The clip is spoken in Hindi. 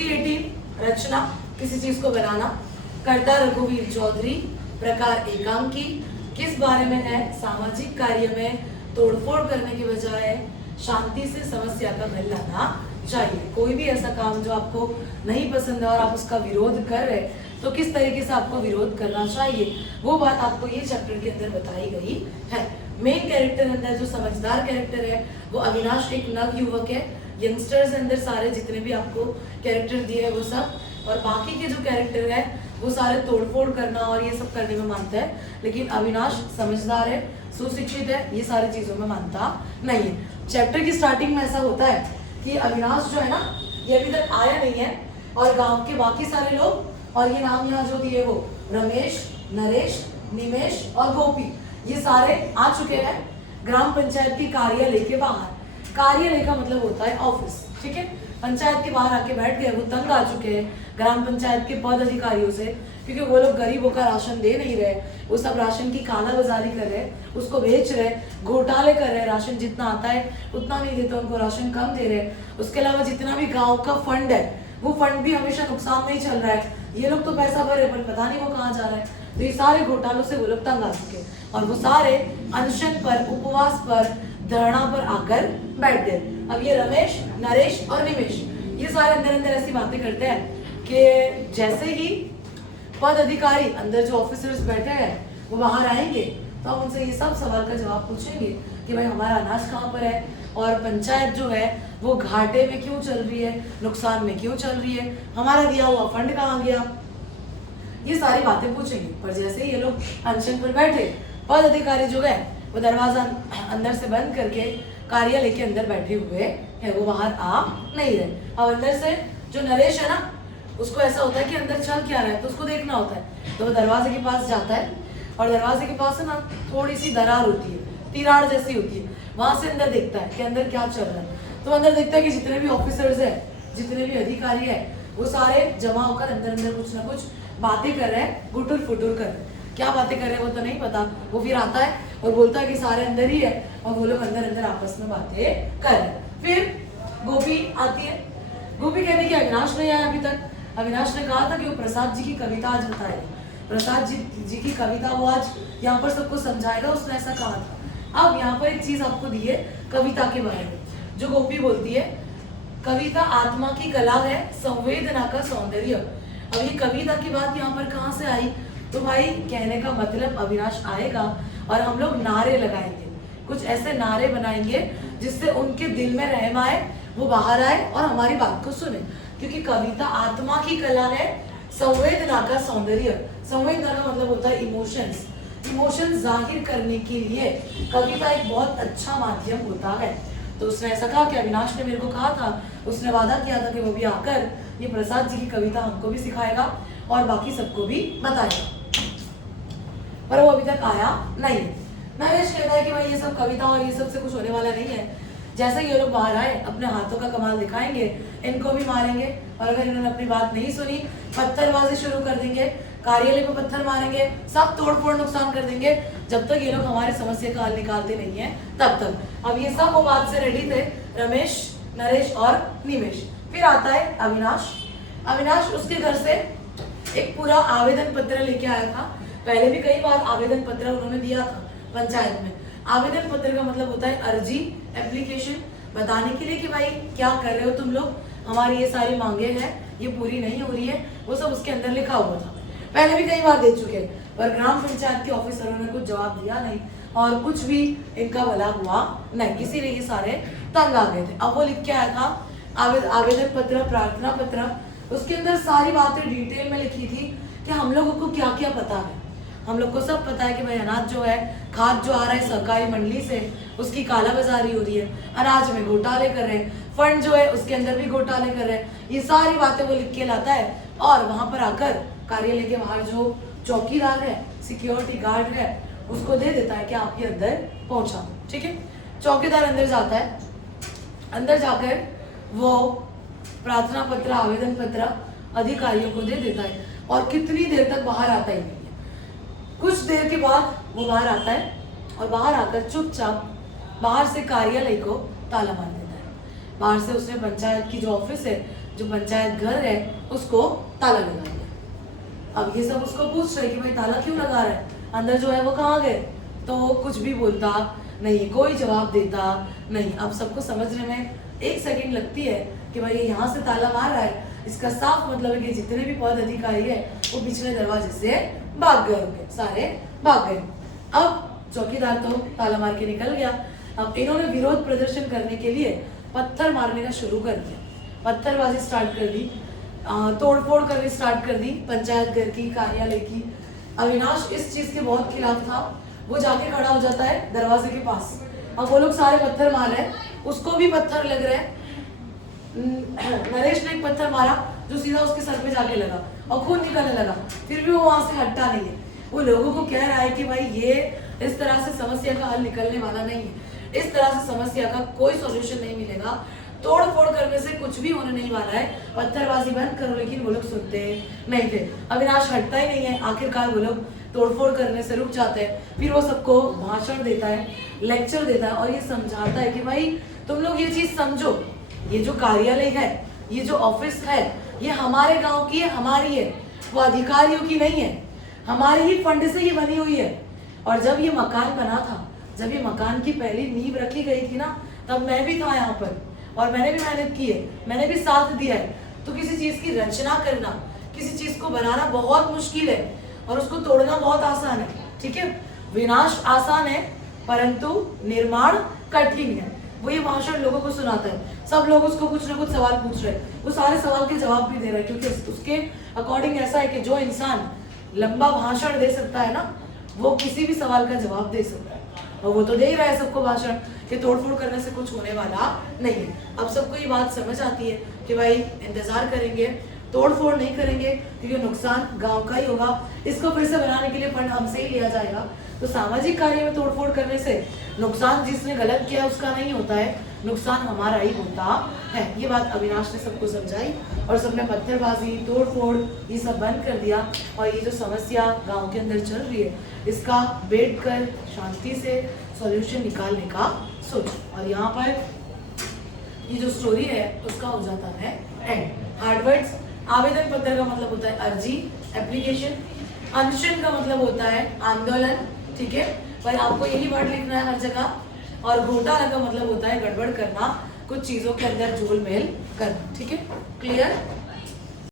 कृति 18 रचना किसी चीज को बनाना, कर्ता रघुवीर चौधरी, प्रकार एकांकी, किस बारे में है, सामाजिक कार्य में तोड़फोड़ करने के बजाय शांति से समस्या का हल लाना चाहिए। कोई भी ऐसा काम जो आपको नहीं पसंद है और आप उसका विरोध कर रहे तो किस तरीके से आपको विरोध करना चाहिए, वो बात आपको ये चैप्टर के अंदर बताई गई है। मेन कैरेक्टर अंदर जो समझदार कैरेक्टर है वो अविनाश एक नव युवक है। यंगस्टर्स अंदर सारे जितने भी आपको कैरेक्टर दिए है वो सब, और बाकी के जो कैरेक्टर है वो सारे तोड़फोड़ करना और ये सब करने में मानता है, लेकिन अविनाश समझदार है, सुशिक्षित है, ये सारी चीजों में मानता नहीं है। चैप्टर की स्टार्टिंग में ऐसा होता है कि अविनाश जो है ना ये अभी तक आया नहीं है, और गांव के बाकी सारे लोग, और ये नाम यहाँ जो दिए वो रमेश, नरेश, निमेश और गोपी, ये सारे आ चुके हैं ग्राम पंचायत की कार्यालय के बाहर। कार्यालय का मतलब होता है ऑफिस, ठीक है। पंचायत के बाहर आके बैठ गए, वो तंग आ चुके हैं ग्राम पंचायत के पद अधिकारियों से, क्योंकि वो लोग गरीबों का राशन दे नहीं रहे, वो सब राशन की काला बाजारी कर रहे, उसको बेच रहे, घोटाले कर रहे, राशन जितना आता है उतना नहीं देते, उनको राशन कम दे रहे। उसके अलावा जितना भी गाँव का फंड है वो फंड भी हमेशा नुकसान में ही चल रहा है, ये लोग तो पैसा भरे पर पता नहीं वो कहाँ जा रहा है। तो ये सारे घोटालों से वो लोग तंग आ चुके और वो सारे अनशन पर, उपवास पर, धरना पर आकर बैठ गए। अब ये रमेश, नरेश और निमेश ये सारे अंदर अंदर ऐसी बातें करते हैं कि जैसे ही पद अधिकारी अंदर जो ऑफिसर्स बैठे हैं वो बाहर आएंगे तो हम उनसे ये सब सवाल का जवाब पूछेंगे कि भाई हमारा अनाज कहाँ पर है, और पंचायत जो है वो घाटे में क्यों चल रही है, नुकसान में क्यों चल रही है, हमारा दिया हुआ फंड कहाँ गया, ये सारी बातें पूछेंगे। पर जैसे ये लोग अनशन पर बैठे, पद अधिकारी जो है वो दरवाजा अंदर से बंद करके कार्यालय के अंदर बैठे हुए हैं, वो बाहर आ नहीं रहे। अब अंदर से जो नरेश है ना उसको ऐसा होता है कि अंदर चल क्या रहा है तो उसको देखना होता है, तो वो दरवाजे के पास जाता है, और दरवाजे के पास है ना थोड़ी सी दरार होती है, तिराड़ जैसी होती है, वहां से अंदर देखता है कि अंदर क्या चल रहा है। तो अंदर देखता है कि जितने भी ऑफिसर्स है, जितने भी अधिकारी है, वो सारे जमा होकर अंदर अंदर कुछ ना कुछ बातें कर रहे हैं, गुटुर फुटुर कर रहे हैं। क्या बातें कर रहे हैं वो तो नहीं पता। वो फिर आता है और बोलता है कि सारे अंदर ही है, और वो लोग अंदर अंदर आपस में बातें कर रहे हैं। फिर गोपी आती है, गोपी कहने की अविनाश नहीं आया अभी तक। अविनाश ने कहा था कि वो प्रसाद जी की कविता आज बताएगा, प्रसाद जी की कविता वो आज यहाँ पर सबको समझाएगा, उसने ऐसा कहा था। अब यहाँ पर एक चीज आपको दी है कविता के बारे में, जो गोपी बोलती है कविता आत्मा की कला है, संवेदना का सौंदर्य। अब ये कविता की बात यहाँ पर कहाँ से आई, तो भाई कहने का मतलब अविनाश आएगा और हम लोग नारे लगाएंगे, कुछ ऐसे नारे बनाएंगे जिससे उनके दिल में रहम आए, वो बाहर आए और हमारी बात को सुने। क्योंकि कविता आत्मा की कला है, संवेदना का सौंदर्य। संवेदना का मतलब होता है इमोशंस, इमोशन जाहिर करने के लिए कविता एक बहुत अच्छा माध्यम होता है। तो उसने ऐसा कहा कि अविनाश ने मेरे को कहा था, उसने वादा किया था कि वो भी आकर ये प्रसाद जी की कविता हमको भी सिखाएगा और बाकी सबको भी बताएगा, पर वो अभी तक आया नहीं। नरेश कहता है कि भाई ये सब कविता और ये सब से कुछ होने वाला नहीं है, जैसे ये लोग बाहर आए अपने हाथों का कमाल दिखाएंगे, इनको भी मारेंगे, और अगर इन्होंने अपनी बात नहीं सुनी पत्थरबाजी शुरू कर देंगे, कार्यालय को पत्थर मारेंगे, सब तोड़फोड़ नुकसान कर देंगे, जब तक ये लोग हमारी समस्या का हल निकालते नहीं है तब तक। अब ये सब वो बात से रेडी थे, रमेश, नरेश और निमेश। फिर आता है अविनाश। अविनाश उसके घर से एक पूरा आवेदन पत्र लेके आया था। पहले भी कई बार आवेदन पत्र उन्होंने दिया था पंचायत में। आवेदन पत्र का मतलब होता है अर्जी, एप्लीकेशन, बताने के लिए कि भाई क्या कर रहे हो तुम लोग, हमारी ये सारी मांगे हैं, ये पूरी नहीं हो रही है, वो सब उसके अंदर लिखा हुआ था। पहले भी कई बार दे चुके, पर ग्राम पंचायत के ऑफिसरों ने कुछ जवाब दिया नहीं और कुछ भी इनका भला हुआ नहीं, इसीलिए ये सारे तंग आ गए थे। अब वो लिख के आया था आवेदन पत्र, प्रार्थना पत्र, उसके अंदर सारी बातें डिटेल में लिखी थी कि हम लोगों को क्या क्या पता है। हम लोग को सब पता है कि भाई अनाज जो है, खाद जो आ रहा है सहकारी मंडली से, उसकी कालाबाजारी हो रही है, अनाज में घोटाले कर रहे हैं, फंड जो है उसके अंदर भी घोटाले कर रहे हैं, ये सारी बातें वो लिख के लाता है और वहां पर आकर कार्यालय के बाहर जो चौकीदार है, सिक्योरिटी गार्ड है, उसको दे देता है कि आप ये अंदर पहुंचा दो, ठीक है। चौकीदार अंदर जाता है, अंदर जाकर वो प्रार्थना पत्र, आवेदन पत्र अधिकारियों को दे देता है और कितनी देर तक बाहर आता ही नहीं है। कुछ देर के बाद वो बाहर आता है और बाहर आकर चुपचाप बाहर से कार्यालय को ताला मार देता है। बाहर से उसने पंचायत की जो ऑफिस है जो पंचायत घर है उसको ताला लगा दिया। अब ये सब उसको पूछ रहे कि भाई ताला क्यों लगा रहा है, अंदर जो है वो कहाँ गए, तो वो कुछ भी बोलता नहीं, कोई जवाब देता नहीं। अब सबको समझने में 1 सेकंड लगती है कि भाई ये यहाँ से ताला मार रहा है, इसका साफ मतलब है कि जितने भी पद अधिकारी है वो पिछले दरवाजे से भाग गए होंगे, सारे भाग गए। अब चौकीदार तो ताला मार के निकल गया। अब इन्होंने विरोध प्रदर्शन करने के लिए पत्थर मारने का शुरू कर दिया, पत्थरबाजी स्टार्ट कर दी, तोड़फोड़ करनी स्टार्ट कर दी पंचायत घर की, कार्यालय की। अविनाश इस चीज के बहुत खिलाफ था, वो जाके खड़ा हो जाता है दरवाजे के पास। अब वो लोग सारे पत्थर मार रहे हैं, उसको भी पत्थर लग रहे हैं। नरेश ने एक पत्थर मारा जो सीधा उसके सर पे जाके लगा और खून निकलने लगा, फिर भी वो वहां से हटता नहीं है। वो लोगों को कह रहा है कि भाई ये इस तरह से समस्या का हल निकलने वाला नहीं है, इस तरह से समस्या का कोई सॉल्यूशन नहीं मिलेगा, तोड़ फोड़ करने से कुछ भी होने नहीं वाला है, पत्थरबाजी बंद करो। लेकिन वो लोग सुनते नहीं थे। अविनाश हटता ही नहीं है, आखिरकार वो लोग तोड़फोड़ करने से रुक जाते हैं। फिर वो सबको भाषण देता है, लेक्चर देता है और ये समझाता है कि भाई तुम लोग ये चीज समझो, ये जो कार्यालय है, ये जो ऑफिस है, ये हमारे गांव की है, हमारी है, वो अधिकारियों की नहीं है, हमारे ही फंड से ये बनी हुई है। और जब ये मकान बना था, जब ये मकान की पहली नींव रखी गई थी ना, तब मैं भी था यहाँ पर और मैंने भी मेहनत की है, मैंने भी साथ दिया है। तो किसी चीज की रचना करना, किसी चीज को बनाना बहुत मुश्किल है और उसको तोड़ना बहुत आसान है, ठीक है। विनाश आसान है परंतु निर्माण कठिन है। वो ये भाषण लोगों को सुनाता है, सब लोग उसको कुछ ना कुछ सवाल पूछ रहे हैं, वो सारे सवाल के जवाब भी दे रहे हैं, क्योंकि उसके अकॉर्डिंग ऐसा है कि जो इंसान लंबा भाषण दे सकता है ना, वो किसी भी सवाल का जवाब दे सकता है। और वो तो दे ही रहा है सबको भाषण कि तोड़फोड़ करने से कुछ होने वाला नहीं है। अब सबको ये बात समझ आती है कि भाई इंतजार करेंगे, तोड़फोड़ नहीं करेंगे, क्योंकि नुकसान गांव का ही होगा। इसको फिर से बनाने के लिए फंड हमसे ही लिया जाएगा। तो सामाजिक कार्य में तोड़फोड़ करने से नुकसान जिसने गलत किया उसका नहीं होता है, नुकसान हमारा ही होता है। ये बात अविनाश ने सबको समझाई और सबने पत्थरबाजी, तोड़फोड़ ये सब बंद कर दिया। और ये जो समस्या गांव के अंदर चल रही है, इसका बैठकर शांति से सॉल्यूशन निकालने का सोचो। और यहाँ पर ये जो स्टोरी है उसका हो जाता है एंड। हार्डवर्ड्स, आवेदन पत्र का मतलब होता है अर्जी, एप्लीकेशन। अनशन का मतलब होता है आंदोलन, ठीक है, पर आपको यही वर्ड लिखना है हर जगह। और घोटाला का मतलब होता है गड़बड़ करना, कुछ चीजों के अंदर झोल मेल करना, ठीक है, क्लियर।